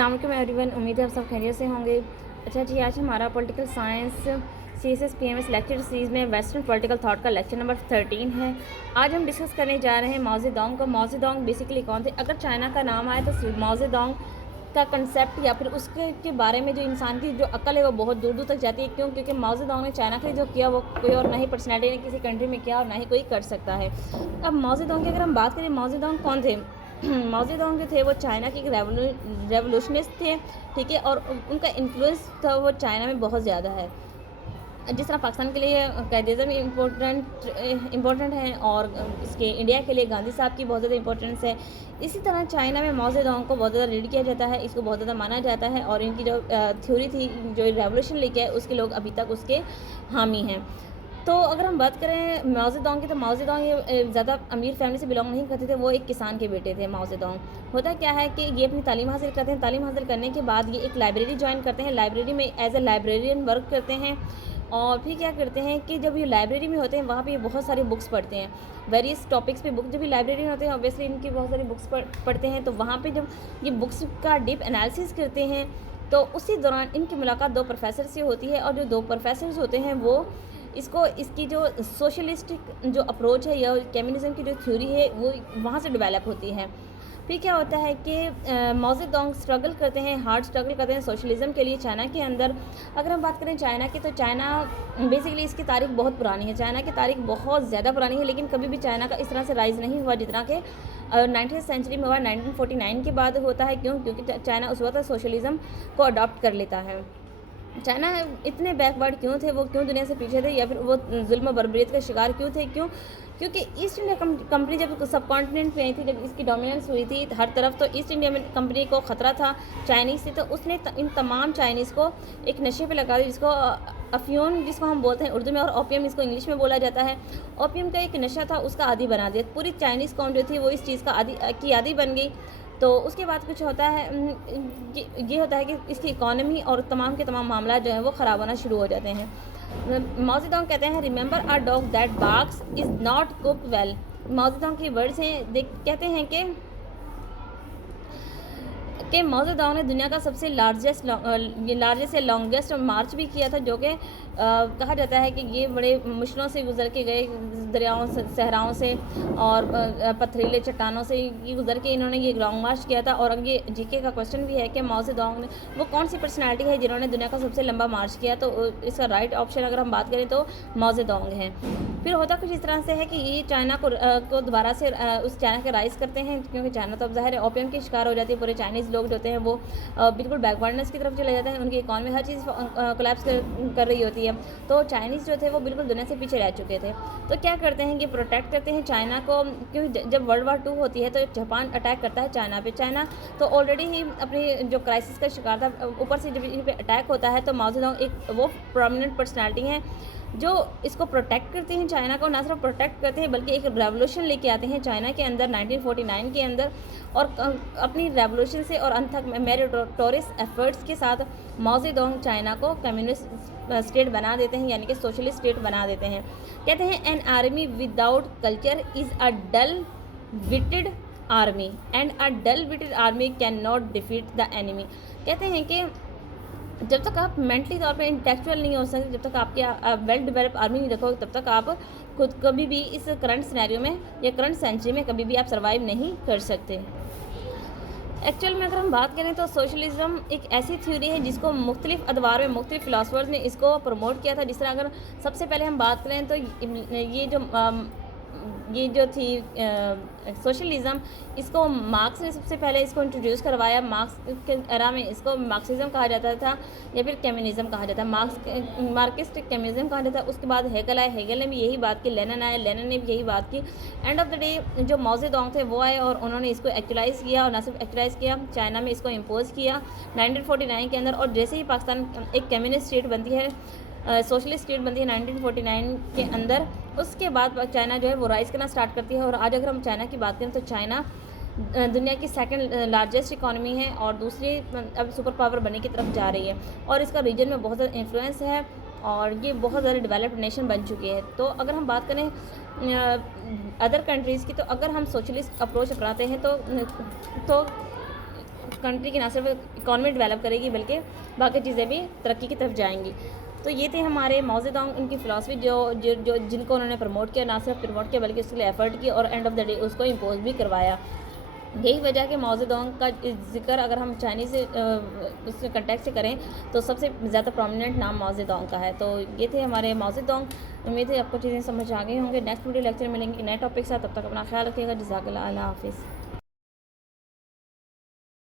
अस्सलाम वालेकुम एवरीवन, उम्मीद है आप सब खैरियत से होंगे। अच्छा जी, आज हमारा political science CSS PMS lecture series में वेस्टर्न पॉलिटिकल थॉट का लेक्चर नंबर 13 है। आज हम डिस्कस करने जा रहे हैं माओ ज़ेडोंग को। माओ ज़ेडोंग बेसिकली कौन थे? अगर चाइना का नाम आए तो माओ ज़ेडोंग का कंसेप्ट या फिर उसके के बारे में जो इंसान की जो अकल है वो बहुत दूर दूर तक जाती है। क्यों? क्योंकि माओ ज़ेडोंग ने चाइना के लिए जो किया वो कोई और ना ही पर्सनैलिटी ने किसी कंट्री में किया और ना ही कोई कर सकता है। अब माओ ज़ेडोंग की अगर हम बात करें, माओ ज़ेडोंग कौन थे? माओ ज़ेडोंग जो थे वो चाइना के एक रेवोल्यूशनिस्ट थे, ठीक है, और उनका इन्फ्लुएंस था वो चाइना में बहुत ज़्यादा है। जिस तरह पाकिस्तान के लिए कायदेज़म इम्पोर्टेंट है और इसके इंडिया के लिए गांधी साहब की बहुत ज़्यादा इंपॉर्टेंस है, इसी तरह चाइना में माओ ज़ेडोंग को बहुत ज़्यादा रीड किया जाता है, इसको बहुत ज़्यादा माना जाता है और इनकी जो थ्योरी थी, जो रेवोल्यूशन लेके आए, उसके लोग अभी तक उसके हामी हैं। तो अगर हम बात करें माओ ज़ेडोंग की, तो माओ ज़ेडोंग ये ज़्यादा अमीर फैमिली से बिलोंग नहीं करते थे। वो एक किसान के बेटे थे माओ ज़ेडोंग। होता क्या है कि ये अपनी तालीम हासिल करते हैं। तालीम हासिल करने के बाद ये एक लाइब्रेरी ज्वाइन करते हैं। लाइब्रेरी में एज ए लाइब्रेरियन वर्क करते हैं और फिर क्या करते हैं कि जब ये लाइब्रेरी में होते हैं वहाँ पे ये बहुत सारी बुक्स पढ़ते हैं, वेरियस टॉपिक्स पे बुक। जब ये लाइब्रेरी में होते हैं ऑब्वियसली इनकी बहुत सारी बुक्स पढ़ते हैं, तो वहाँ पे जब ये बुक्स का डीप एनालिसिस करते हैं तो उसी दौरान इनकी मुलाकात दो प्रोफेसर से होती है और जो दो प्रोफेसर्स होते हैं वो इसकी जो सोशलिस्टिक जो अप्रोच है या कम्युनिज़्म की जो थ्योरी है वो वहाँ से डेवलप होती है। फिर क्या होता है कि माओ ज़ेडोंग स्ट्रगल करते हैं, हार्ड स्ट्रगल करते हैं सोशलिज़म के लिए चाइना के अंदर। अगर हम बात करें चाइना की, तो चाइना बेसिकली इसकी तारीख बहुत पुरानी है। चाइना की तारीख बहुत ज़्यादा पुरानी है, लेकिन कभी भी चाइना का इस तरह से राइज़ नहीं हुआ जितना कि 19th सेंचुरी में हुआ, 1949 के बाद होता है। क्यों? क्योंकि चाइना उस वक्त सोशलिज़म को अडॉप्ट कर लेता है। चाइना इतने बैकवर्ड क्यों थे, वो क्यों दुनिया से पीछे थे, या फिर वो जुल्म बर्बरियत का शिकार क्यों थे? क्यों? क्योंकि ईस्ट इंडिया कंपनी जब सब कॉन्टिनेंट पे आई थी, जब इसकी डोमिनेंस हुई थी हर तरफ, तो ईस्ट इंडिया कंपनी को ख़तरा था चाइनीज़ से। तो उसने इन तमाम चाइनीज़ को एक नशे पे लगा दिया, जिसको अफ्यून जिसको हम बोलते हैं उर्दू में, और ओपियम इसको इंग्लिश में बोला जाता है। ओपियम का एक नशा था, उसका आदी बना दिया। पूरी चाइनीज़ कौम जो थी वो इस चीज़ का आदी बन गई। तो उसके बाद कुछ होता है, ये होता है कि इसकी इकॉनमी और तमाम के तमाम मामला जो हैं वो ख़राब होना शुरू हो जाते हैं। माओ ज़ेडोंग कहते हैं, remember a dog that barks is not cook well. Mao Zedong की वर्ड्स हैं, कहते हैं कि माओ ज़ेडोंग ने दुनिया का सबसे लार्जेस्ट या लॉन्गेस्ट मार्च भी किया था, जो कि कहा जाता है कि ये बड़े मुश्किलों से गुजर के गए, दरियाओं से, सहराओं से और पथरीले चट्टानों से ये गुजर के इन्होंने ये लॉन्ग मार्च किया था। और ये जीके का क्वेश्चन भी है कि माओ ज़ेडोंग ने वो कौन सी पर्सनैलिटी है जिन्होंने दुनिया का सबसे लंबा मार्च किया, तो इसका राइट ऑप्शन अगर हम बात करें तो माओ ज़ेडोंग है। फिर होता कुछ इस तरह से है कि ये चाइना को दोबारा से उस चाइना के राइज़ करते हैं, क्योंकि चाइना तो अब ज़ाहिर है ओपियम की शिकार हो जाती है। पूरे चाइनीज़ लोग जो होते हैं वो बिल्कुल बैकवर्डनेस की तरफ चले जाते हैं, उनकी इकॉनमी हर चीज़ कोलैप्स कर रही होती है। तो चाइनीज़ जो थे वो बिल्कुल दुनिया से पीछे रह चुके थे। तो क्या करते हैं कि प्रोटेक्ट करते हैं चाइना को, क्योंकि जब वर्ल्ड वार 2 होती है तो जापान अटैक करता है चाइना पे। चाइना तो ऑलरेडी ही अपनी जो क्राइसिस का शिकार था, ऊपर से जब इन पे अटैक होता है तो माओ ज़ेडोंग एक वो प्रोमिनेंट पर्सनैलिटी हैं जो इसको प्रोटेक्ट करते हैं चाइना को। ना सिर्फ प्रोटेक्ट करते हैं बल्कि एक रेवोल्यूशन लेके आते हैं चाइना के अंदर 1949 के अंदर, और अपनी रेवोल्यूशन से और अंत तक मेरिटोरियस एफर्ट्स के साथ माओ ज़ेडोंग चाइना को कम्युनिस्ट स्टेट बना देते हैं, यानी कि सोशलिस्ट स्टेट बना देते हैं। कहते हैं, an army without culture is a dull witted army and a dull witted army can not defeat the enemy. कहते हैं कि जब तक आप मेंटली तौर पे इंटेलेक्चुअल नहीं हो सकते, जब तक आपके वेल डेवलप आर्मी नहीं रखोगे, तब तक आप खुद कभी भी इस करंट सिनेरियो में या करंट सेंचुरी में कभी भी आप सर्वाइव नहीं कर सकते। एक्चुअल में अगर हम बात करें तो सोशलिज़म एक ऐसी थ्योरी है जिसको मुख्तलिफ अदवार में मुख्तलिफ फ़िलासफ़र्स ने इसको प्रमोट किया था। जिस तरह अगर सबसे पहले हम बात करें तो ये जो थी सोशलिज़म, इसको मार्क्स ने सबसे पहले इसको इंट्रोड्यूस करवाया। मार्क्स के एरा में इसको मार्क्सिज़म कहा जाता था या फिर कम्युनिज़म कहा जाता है। मार्क्सिस्ट कम्युनिज़म कहा जाता है। उसके बाद हेगल आए, हेगल ने भी यही बात की। लेनिन आए, लेनिन ने भी यही बात की। एंड ऑफ द डे जो माओ ज़ेडोंग थे वो आए और उन्होंने इसको एक्चुअलाइज़ किया, और ना सिर्फ एक्चुअलाइज़ किया, चाइना में इसको इम्पोज़ किया 1949 के अंदर। और जैसे ही पाकिस्तान एक कम्युनिस्ट स्टेट बनती है, सोशलिस्ट स्टेट बनती है 1949 के अंदर, उसके बाद चाइना जो है वो राइज़ करना स्टार्ट करती है। और आज अगर हम चाइना की बात करें तो चाइना दुनिया की सेकंड लार्जेस्ट इकॉनमी है और दूसरी अब सुपर पावर बनने की तरफ जा रही है, और इसका रीजन में बहुत ज़्यादा इन्फ्लुएंस है और ये बहुत ज़्यादा डेवलप्ड नेशन बन चुकी है। तो अगर हम बात करें अदर कंट्रीज़ की, तो अगर हम सोशलिस्ट अप्रोच अपनाते हैं तो कंट्री की ना सिर्फ इकॉनमी डेवलप करेगी बल्कि बाकी चीज़ें भी तरक्की की तरफ जाएंगी। तो ये थे हमारे माओ ज़ेडुंग, इनकी फ़िलासफ़ी जो जिनको उन्होंने प्रमोट किया, ना सिर्फ प्रमोट किया बल्कि उसके लिए एफ़र्ट किया और एंड ऑफ द डे उसको इम्पोज भी करवाया। यही वजह है कि माओ ज़ेडुंग का ज़िक्र अगर हम चाइनीज़ उसके कंटेक्स्ट से करें तो सबसे ज़्यादा प्रोमिनेंट नाम माओ ज़ेडुंग का है। तो ये थे हमारे माओ ज़ेडुंग। उम्मीद है आपको चीज़ें समझ आ गई होंगे। नेक्स्ट वीडियो लेक्चर मिलेंगे नए टॉपिक के साथ। तब तक अपना ख्याल रखिएगा। जज़ाकल्लाह, अल्लाह हाफ़िज़।